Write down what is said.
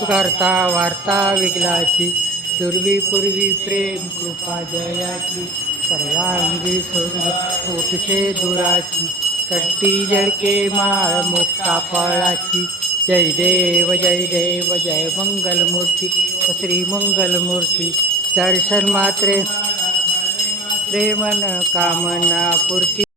करता वार्ता विकलाची दुर्वी पूर्वी प्रेम कृपा जयाची सर्वांगी सोटशे दुराची कट्टी जळके माळ मुक्ता फळाची जय देव जय मंगलमूर्ती श्री मंगलमूर्ती दर्शन मात्रे प्रेमन कामना पूर्ती